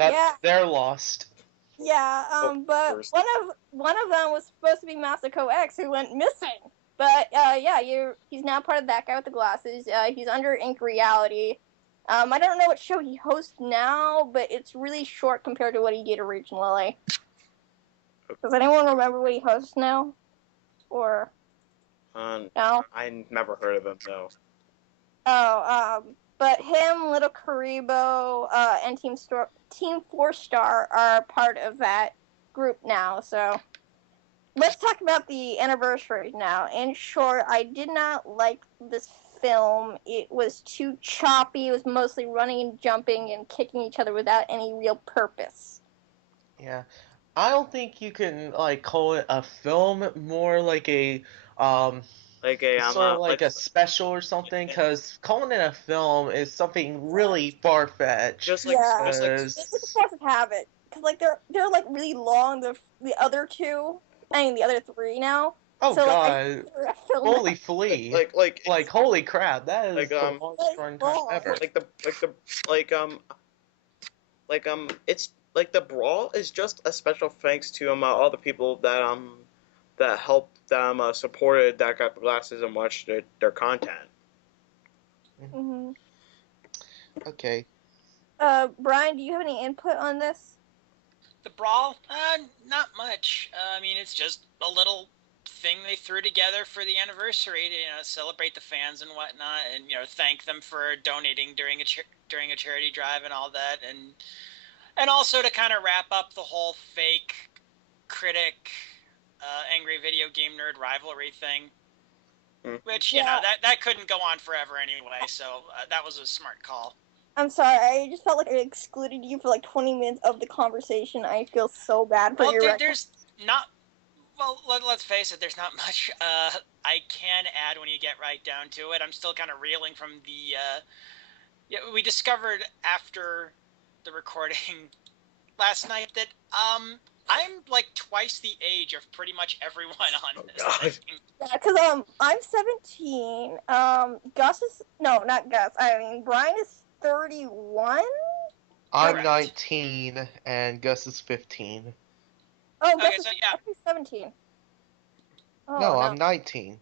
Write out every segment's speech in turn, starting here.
Yeah. They're lost. Yeah, but First. one of them was supposed to be Masako X, who went missing. But yeah, he's now part of that guy with the glasses. He's under Ink Reality. I don't know what show he hosts now, but it's really short compared to what he did originally. Does anyone remember what he hosts now? Or no? I never heard of him though. Oh, but him, Little Karibo, and Team 4-Star are part of that group now. So let's talk about the Annverseries now. In short, I did not like this film. It was too choppy. It was mostly running and jumping and kicking each other without any real purpose. Yeah. I don't think you can like call it a film, more like a sort of like a special or something, because calling it a film is something really far-fetched. Just like It's supposed to have it, because like they're like really long. The other two, I mean the other three now. Oh so, god! Like, Holy flea! Like holy crap! That is the longest run time ever. It's like the brawl is just a special thanks to all the people that helped them supported that got the glasses and watched their content. Mm-hmm. Okay. Brian, do you have any input on this? The brawl? Not much. I mean, it's just a little thing they threw together for the anniversary to celebrate the fans and whatnot, and thank them for donating during a charity drive and all that, and also to kind of wrap up the whole fake critic angry video game nerd rivalry thing, which that couldn't go on forever anyway, so that was a smart call. I'm sorry, I just felt like I excluded you for like 20 minutes of the conversation. I feel so bad for your there's not. Well, let's face it, there's not much I can add when you get right down to it. I'm still kind of reeling from the... we discovered after the recording last night that I'm like twice the age of pretty much everyone on this thing. Yeah, because I'm 17. Gus is... No, not Gus. I mean, Brian is 31? I'm 19, and Gus is 15. Oh, Gus is 17. Oh, no, I'm 19.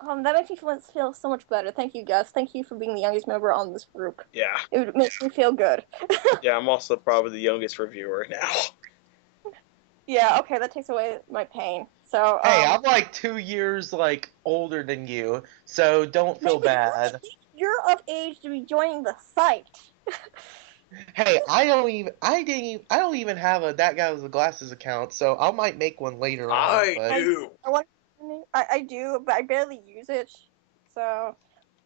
That makes me feel so much better. Thank you, Gus. Thank you for being the youngest member on this group. Yeah. It makes me feel good. Yeah, I'm also probably the youngest reviewer now. Yeah, okay, that takes away my pain. So hey, I'm like 2 years like older than you, so don't feel bad. You're of age to be joining the site. Hey, I don't even have a That Guy with the Glasses account, so I might make one later on. I do. I do, but I barely use it. So,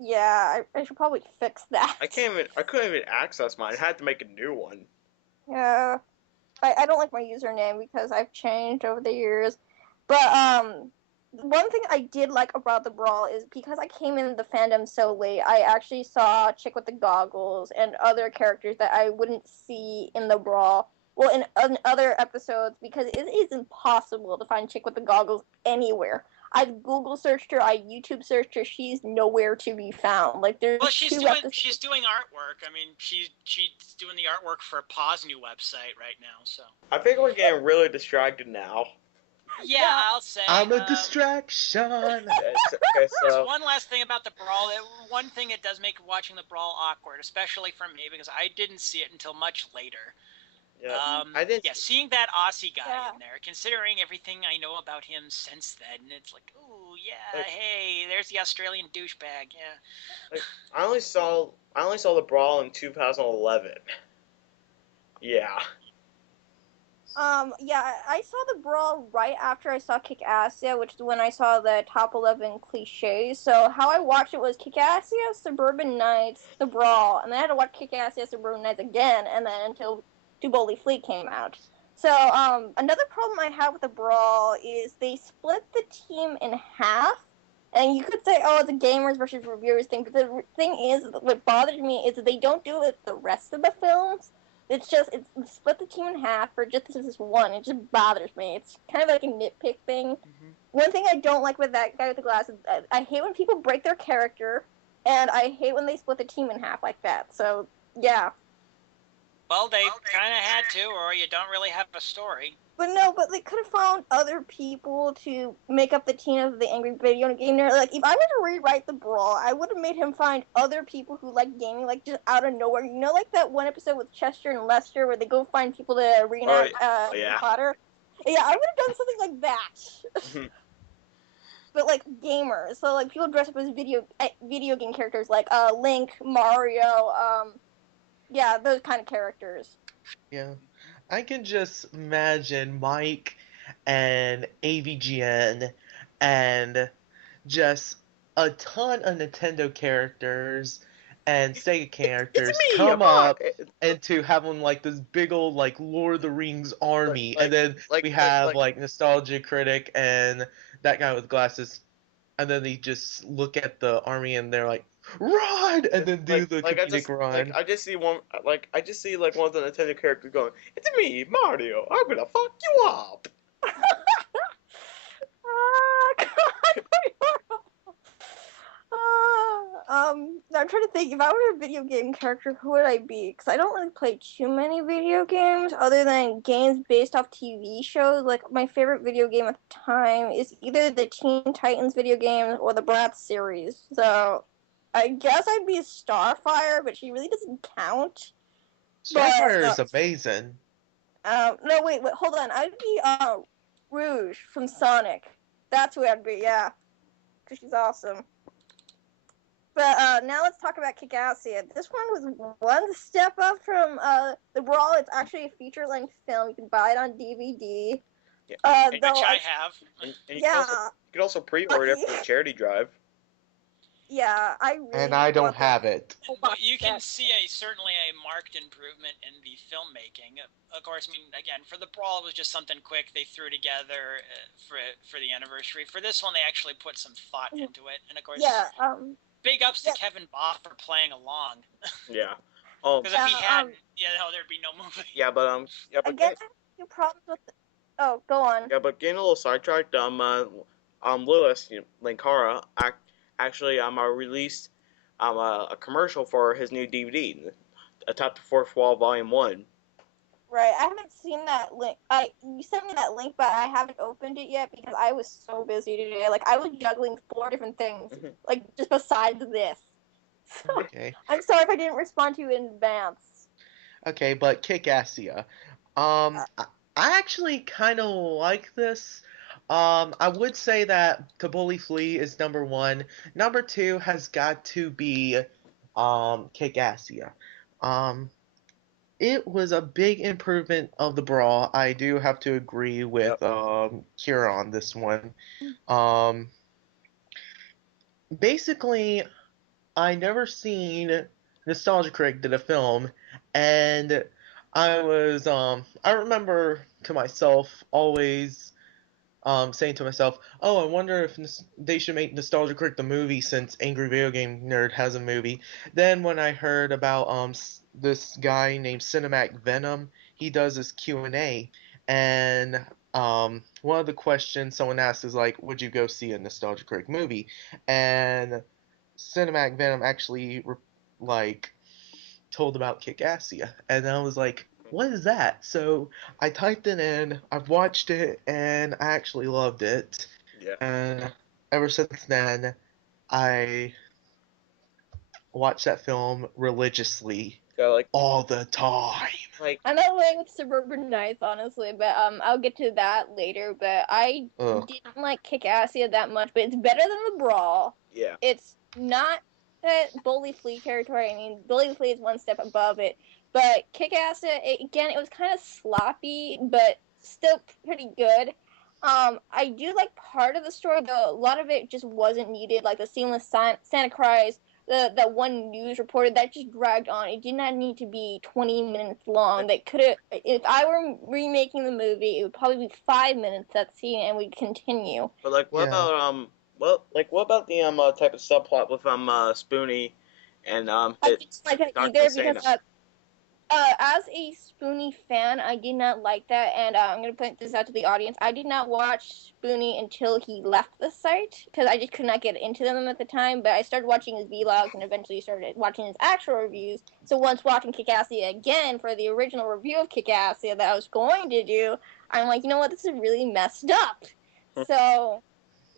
yeah, I should probably fix that. I couldn't even access mine. I had to make a new one. Yeah. I don't like my username because I've changed over the years. But, one thing I did like about the Brawl is because I came in the fandom so late, I actually saw Chick with the Goggles and other characters that I wouldn't see in the Brawl. Well, in other episodes, because it is impossible to find Chick with the Goggles anywhere. I've Google searched her, I YouTube searched her, she's nowhere to be found. Like, there's she's doing artwork. I mean, she's doing the artwork for Paw's new website right now, so. I think we're getting really distracted now. Yeah, I'll say. I'm a distraction. Okay, so one last thing about the Brawl. One thing it does make watching the Brawl awkward, especially for me, because I didn't see it until much later. Yeah, seeing that Aussie guy in there, considering everything I know about him since then, it's like, ooh, yeah, hey, there's the Australian douchebag, yeah. Like, I only saw the Brawl in 2011. Yeah. Yeah, I saw the Brawl right after I saw Kickassia, which is when I saw the top 11 cliches. So how I watched it was Kickassia, Suburban Nights, the Brawl, and then I had to watch Kickassia, Suburban Nights again, and then until Do Boldly Flee came out. So, another problem I have with the Brawl is they split the team in half, and you could say, oh, it's a gamers versus reviewers thing, but the thing is, what bothers me is that they don't do it with the rest of the films. It's split the team in half for just this one. It just bothers me. It's kind of like a nitpick thing. Mm-hmm. One thing I don't like with that guy with the glasses, I hate when people break their character, and I hate when they split the team in half like that. So, yeah. Well, they kind of had to, or you don't really have a story. But no, but they could have found other people to make up the team of the angry video game nerd. Like, if I were to rewrite the Brawl, I would have made him find other people who like gaming, like, just out of nowhere. You know, like that one episode with Chester and Lester where they go find people to reenact Harry Potter? Yeah, I would have done something like that. But, like, gamers. So, like, people dress up as video game characters, like, Link, Mario, yeah, those kind of characters. Yeah. I can just imagine Mike and AVGN and just a ton of Nintendo characters and Sega characters come up into having like this big old like Lord of the Rings army, and then we have like Nostalgia Critic and that guy with glasses, and then they just look at the army and they're like, run, and then do the comedic run. I just see one of the Nintendo characters going, "It's me, Mario. I'm gonna fuck you up." I'm trying to think, if I were a video game character, who would I be? Because I don't really play too many video games, other than games based off TV shows. Like, my favorite video game at the time is either the Teen Titans video games or the Bratz series. So, I guess I'd be Starfire, but she really doesn't count. Starfire is amazing. No, wait, hold on. I'd be, Rouge from Sonic. That's who I'd be, yeah. Because she's awesome. But now let's talk about Kickassia. This one was one step up from the Brawl. It's actually a feature-length film. You can buy it on DVD. Yeah. Which I have. And you can also pre-order it for a charity drive. Yeah, I really and I don't have it. Well, you can see certainly a marked improvement in the filmmaking. Of course, I mean, again, for the Brawl, it was just something quick they threw together for the anniversary. For this one, they actually put some thought into it, and of course, big ups to Kevin Baugh for playing along. Yeah. Because if he had, there'd be no movie. Yeah, but I guess I have a few problems with. Oh, go on. Yeah, but getting a little sidetracked. Lewis Linkara actually released a commercial for his new DVD, Atop the Fourth Wall Volume 1. Right, I haven't seen that link. You sent me that link, but I haven't opened it yet because I was so busy today. Like, I was juggling 4 different things, like, just besides this. So, okay. I'm sorry if I didn't respond to you in advance. Okay, but Kickassia. I actually kind of like this. I would say that To Bully Flea is number 1. Number 2 has got to be Kickassia. It was a big improvement of the Brawl. I do have to agree with Kira on this one. Basically, I never seen Nostalgia Critic did a film, and I remember to myself always saying to myself, oh, I wonder if they should make Nostalgia Critic the movie since Angry Video Game Nerd has a movie. Then when I heard about this guy named Cinemac Venom, he does this Q&A, and one of the questions someone asked is like, would you go see a Nostalgia Critic movie? And Cinemac Venom actually told about Kickassia, and I was like, what is that? So I typed it in, I've watched it, and I actually loved it. Yeah. And ever since then, I watch that film religiously, all the time. I'm not way with Suburban Nights, honestly, but I'll get to that later. But I didn't like Kickassia that much, but it's better than the Brawl. Yeah. It's not that Bully Flea territory. I mean, Bully Flea is one step above it. But Kickassia, again, it was kind of sloppy, but still pretty good. I do like part of the story, though a lot of it just wasn't needed, like the seamless Santa cries, that one news reporter, that just dragged on. It did not need to be 20 minutes long. That could have, if I were remaking the movie, it would probably be 5 minutes, that scene, and we'd continue. But what about the type of subplot with Spoonie and I didn't like that either because As a Spoonie fan, I did not like that, and I'm gonna point this out to the audience. I did not watch Spoonie until he left the site because I just could not get into them at the time. But I started watching his vlogs and eventually started watching his actual reviews. So once watching Kickassia again for the original review of Kickassia that I was going to do, I'm like, you know what, this is really messed up. So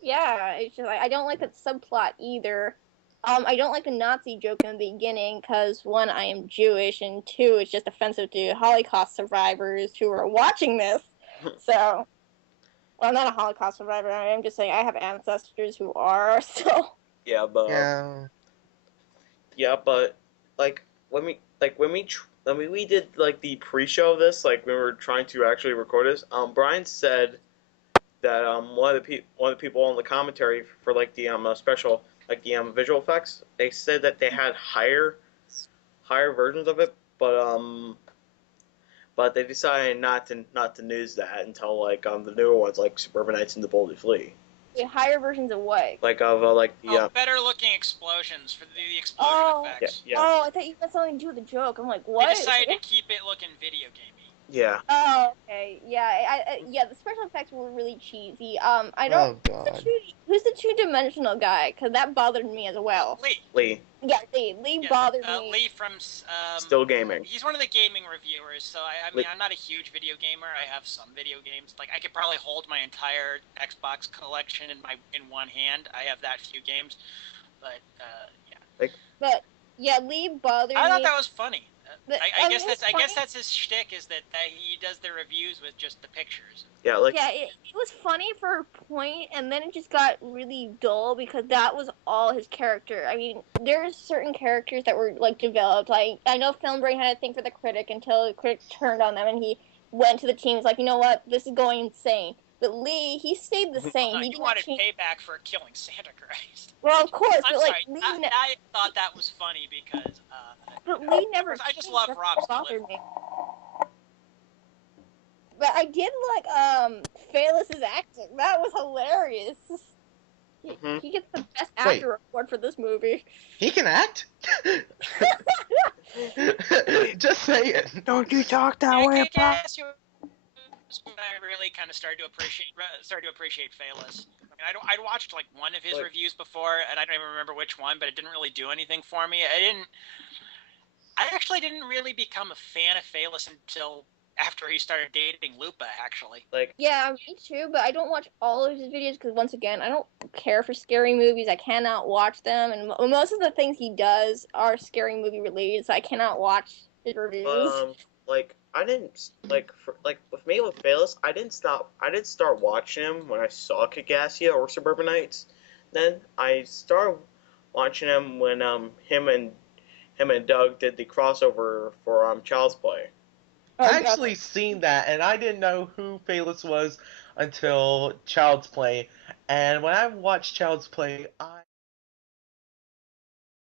yeah, it's just like I don't like that subplot either. I don't like the Nazi joke in the beginning because one, I am Jewish, and two, it's just offensive to Holocaust survivors who are watching this. So, well, I'm not a Holocaust survivor. I'm just saying I have ancestors who are. So. Yeah, but like when we did like the pre-show of this, like when we were trying to actually record this, Brian said that one of the people in the commentary for like the special like the visual effects, they said that they had higher versions of it, but they decided not to news that until like the newer ones like Suburbanites and the Boldly Flee. Yeah, higher versions of what? Like of like the better looking explosions for the explosion effects. Yeah. Oh, I thought you had something to do with the joke. I'm like, what? They decided to keep it looking video gamey. Yeah. Oh, okay. Yeah, yeah, the special effects were really cheesy. I don't. Oh God. Who's the two-dimensional guy? Because that bothered me as well. Lee. Yeah, Lee bothered me. Lee from Still Gaming. He's one of the gaming reviewers. So I mean, I'm not a huge video gamer. I have some video games. Like I could probably hold my entire Xbox collection in one hand. I have that few games, but yeah. But yeah, Lee bothered me. I thought that was funny. I guess funny. that's his shtick, is that he does the reviews with just the pictures. Yeah, like it was funny for a point, and then it just got really dull because that was all his character. I mean, there's certain characters that were like developed. Like I know Film Brain had a thing for the critic until the critic turned on them, and he went to the team. Was like, you know what, this is going insane. But Lee, he stayed the same. He wanted payback for killing Santa Christ. Well, of course, I'm but like sorry, Lee. I thought that was funny because. But Lee never. I just love Rob. Bothered me. But I did like Phelous' acting. That was hilarious. He gets the best actor award for this movie. He can act? Just say it. Don't you talk that way about... I really kind of started to appreciate Phelous. I mean, I'd watched like one of his reviews before, and I don't even remember which one, but it didn't really do anything for me. I actually didn't really become a fan of Phelous until after he started dating Lupa, actually. Yeah, me too, but I don't watch all of his videos because, once again, I don't care for scary movies. I cannot watch them, and most of the things he does are scary movie related, so I cannot watch his reviews. I didn't with me with Phelous, I didn't start watching him when I saw Kickassia or Suburbanites. Then I started watching him when him and Doug did the crossover for Child's Play. I actually seen that, and I didn't know who Phelous was until Child's Play. And when I watched Child's Play, I